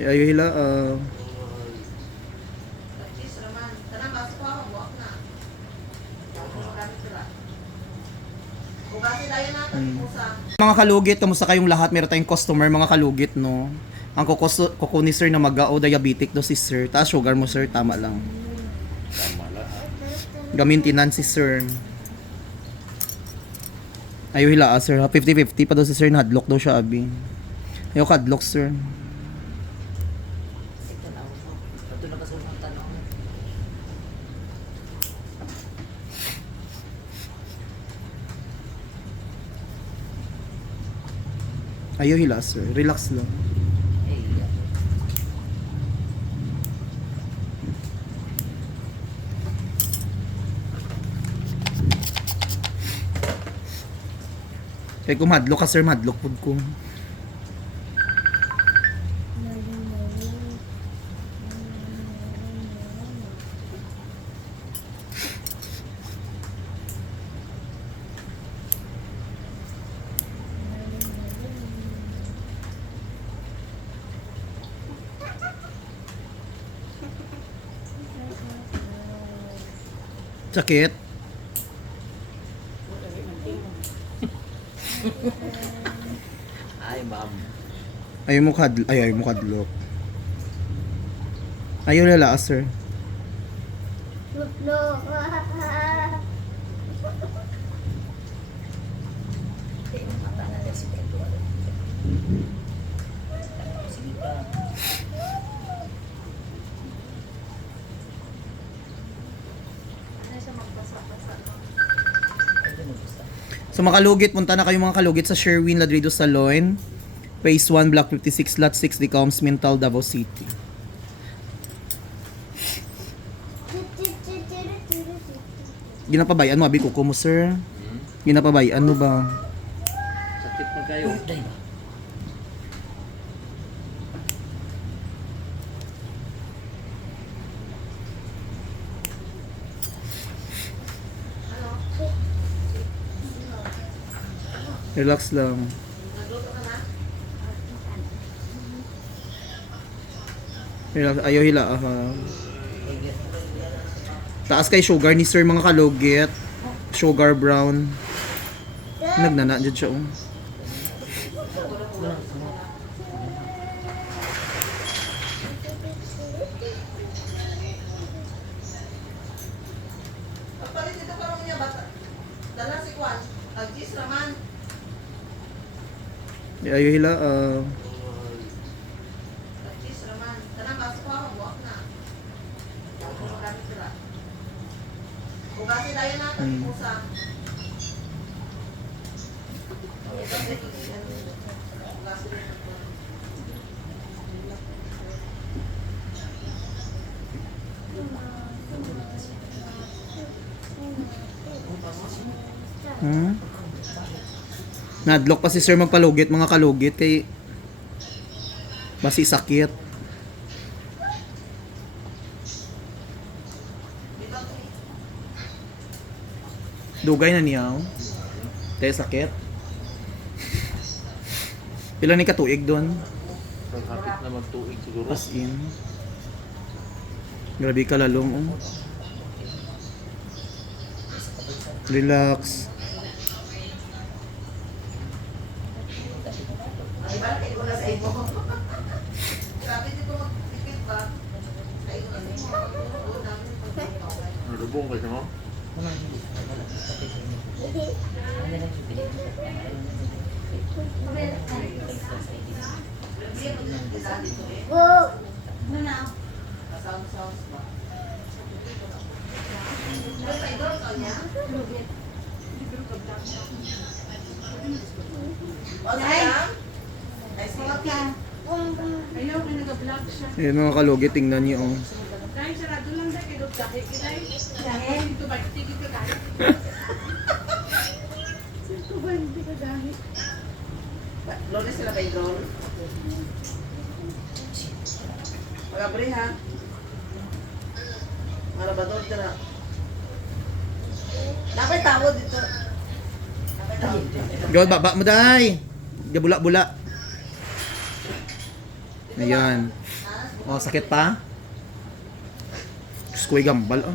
Ayo hila mga kalugit, kamusta kayong lahat? Meron tayong customer, mga kalugit, no? Ang kuko ni sir na mag-o diabetic do si sir. Taas sugar mo sir, tama lang. Tama lang. Gamintinan si sir. Ayo hila sir, 50-50 pa daw si sir, na-hadlock daw siya abi. Ayo kadlock sir. Ayo hila sir, relax lang. Kaya kung madlock ka sir, madlock food ko. Sakit? Ay, ma'am. Ayaw mo kadlock. Ayaw lala sir. So mga kalugit, punta na kayo mga kalugit sa Sherwin Ladrido Salon, Phase 1, Block 56, Lot 6, Decoms, Mintal, Davao City. Ginapabayan mo, abi kuko mo sir? Ginapabayan mo ba? Sakit na kayo. Relax lang. Relax, ayaw hila taas kay sugar ni sir mga kalugit. Sugar brown. Nagnana dyan siya Ayaw hila Nadlock pa si sir magpalugit mga kalugit kay basi sakit. Dugay na niya. Kaya sakit. Pila ni katuig doon? Hapit na magtuig siguro. As in. Grabe ka lalong. Relax. Nalubong kasi mo? Ayan mga kalugit, tingnan niyo Dahil sarado lang dahil kayo dahil dahil dito ba tigil ka dahil dito ba hindi ka dahil Lores sila kay Don. Pag-abri ha. Marabador ka na. Dapat tawad dito. Dapat tawad dito. Gawad baba mo day. Gabula-bula. Ayan. O, sakit pa? Diyos ko, gambal, oh.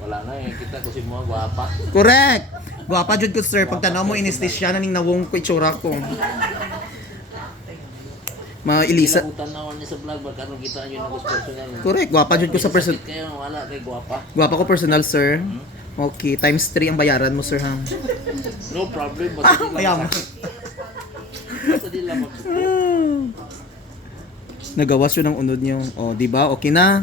Wala na eh. Kita ko si mga guwapa. Correct! Gwapa jud ko, sir. Pag tanaw mo, inistisya na ning nawong ko itsura ko. Mga Elisa. Kinabutan na ako niya sa vlog. Baka nung kita nyo na personal. Correct, gwapa jud ko sa person. Sakit kayo, wala kay guwapa. Gwapa ko personal, sir. Okay, times 3 ang bayaran mo, sir, ha? No problem. Basta di lang Mayaman. sakit. Basta di lang magsukot. Nagawas yun ang unod niyo. O, di ba? Okay na.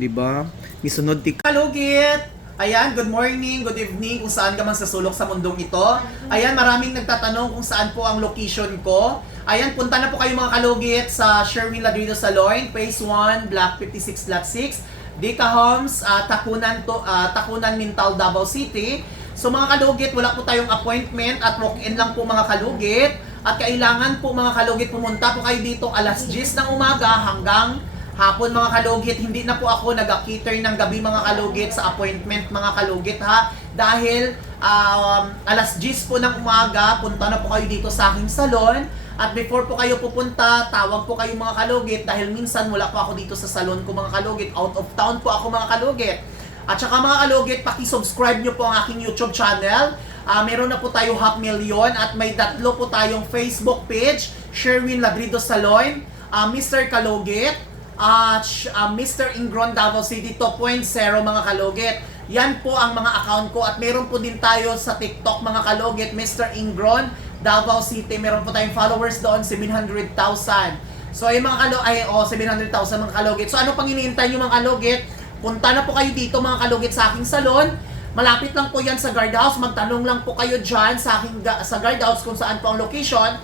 Di ba? Misunod ti Kalugit! Ayan, good morning, good evening, kung saan ka man sa sulok sa mundong ito. Ayan, maraming nagtatanong kung saan po ang location ko. Ayan, punta na po kayo mga kalugit sa Sherwin Ladrido Saloy, Phase 1, Block 56, Lot 6, Dika Homes, Takunan, Mintal, Davao City. So mga kalugit, wala po tayong appointment at walk-in lang po mga kalugit. At kailangan po mga kalugit, pumunta po kayo dito alas 10 ng umaga hanggang hapon mga kalugit. Hindi na po ako nag-cater ng gabi mga kalugit sa appointment mga kalugit ha. Dahil alas 10 po ng umaga, punta na po kayo dito sa aking salon. At before po kayo pupunta, tawag po kayo mga kalugit dahil minsan wala po ako dito sa salon ko mga kalugit. Out of town po ako mga kalugit. At saka mga kalugit, paki-subscribe nyo po ang aking YouTube channel. Meron na po tayo 500,000 at may 3 po tayong Facebook page, Sherwin Ladrido Saloy, Mr. Kalugit, Mr. Ingron Davao City 2.0 mga kalugit. Yan po ang mga account ko at meron po din tayo sa TikTok mga kalugit, Mr. Ingron Davao City. Meron po tayong followers doon, 700,000. So ay mga 700,000 mga kalugit. So ano pang hinihintay nyo mga kalugit? Punta na po kayo dito mga kalugit sa aking salon. Malapit lang po yan sa guardhouse. Magtanong lang po kayo dyan sa guardhouse kung saan po ang location.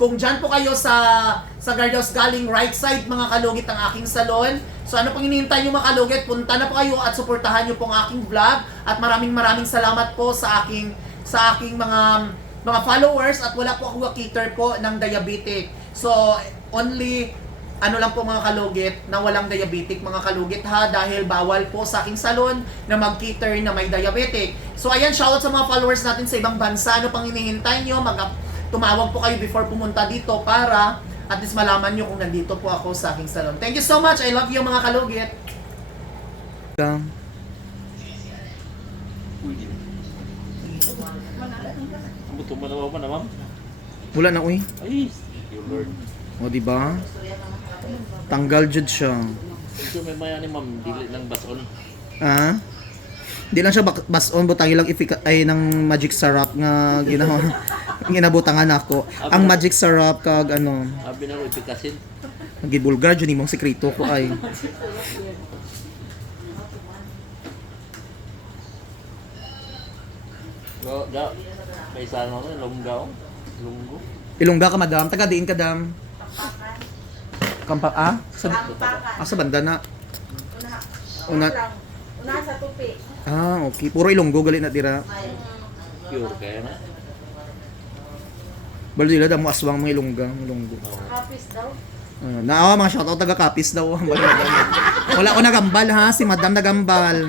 Kung dyan po kayo sa guardhouse galing right side mga kalugit ang aking salon. So ano pang hinihintay nyo mga kalugit? Punta na po kayo at suportahan nyo po ang aking vlog. At maraming salamat po sa aking mga followers at wala po ako cater po ng diabetic. So only ano lang po mga kalugit na walang diabetic mga kalugit ha, dahil bawal po sa aking salon na mag-cater na may diabetic. So ayan, shoutout sa mga followers natin sa ibang bansa. Ano pang hinihintay nyo? Tumawag po kayo before pumunta dito para at least malaman nyo kung nandito po ako sa aking salon. Thank you so much. I love you mga kalugit. Buto manawa pa na ma'am. Wala na, uy. Ay, thank you Lord. O, di ba? Tanggal jud siya. Ito may maya ni ma'am, dili ng bason. Ah? Di lang siya bason, butang ilang ay ng magic syrup nga ginawa. Ginabutangan ako. Ang magic syrup kag ano, Abi na ro ipikasin. gibulgar jud imong sekreto ko ay. Da, may isa ano lunggaw. Lunggo. Ilongga ka madam, taga diin ka dam. Kampak sa banda na. Una Una sa tupi. okay. Puro Ilonggo gali na tira. Pure kaya na. Balo dila damo aswang mga Ilongga. Kapis daw. Naawa mga shoutout taga Kapis daw. Wala ko nagambal ha, si Madam nagambal.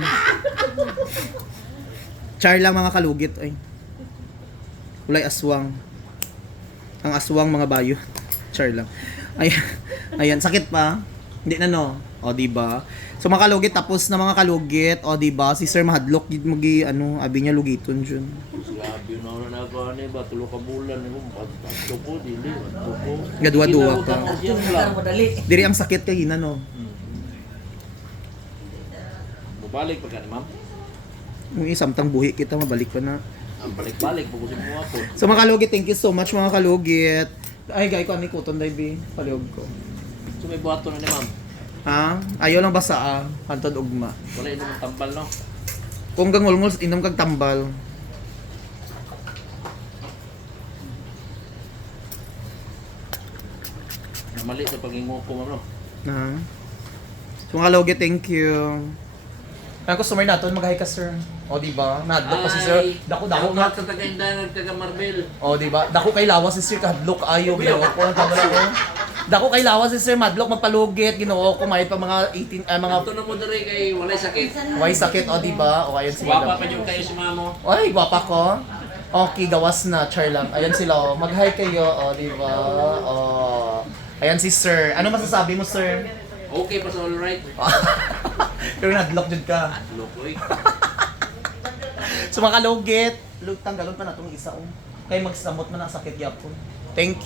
Char lang mga kalugit ay. Walay aswang. Ang aswang mga bayo. Char lang. Ayan, sakit pa. Hindi na no. O di ba? So mga kalugit tapos na mga kalugit, o di ba? Si Sir Mahadlok gid magi abi niya lugiton jud. Grabe na ko ani ba tulo ka bulan mo pasto ko dili adto ko. Gadwa-duwa ka. Madali. Diri ang sakit kay hina no. Mabalik pa ka ni ma'am. Kung isamtang buhi kita mabalik pa na. Ang balik-balik pugusin mo ako. So mga kalugit, thank you so much mga kalugit. Ay gay ko ani kuton dai bi paliog ko. So may buhaton na ni ma'am. Ha? Ayaw lang basa hantod ugma. Wala inom ng tambal no. Kung gangulngol inom kag tambal. Mali sa pagingo ko ma'am no. Ha? So mga kalugit, thank you. Ang customer naton mag-hi ka sir. O di ba? Nahadlok pa si sir. Dako nga. sa taga-indahan taga Marbel. O di ba? Dako kay lawas si sir kahadlok ayo bitaw ko ang tawag ko. Dako kay lawas si sir madlok magpalugit Ginoo ko may pa mga 18 mga Ito na mo diri kay walay sakit. way sakit o di ba? O ayon si Wapa madam. pa yung kayo si mamo. Oy, gwapa ko. Okay, gawas na, char lang. Ayan sila, oh. Mag-hi kayo, oh, di ba? Oh. Ayan si Sir. Ano masasabi mo, Sir? Okay pa sa all right. Pero nadlock dyan ka. Lokoy. So mga kalugit, tanggalon pa na itong isa, oh. Kaya magsamot man ang sakit yapon. Thank you.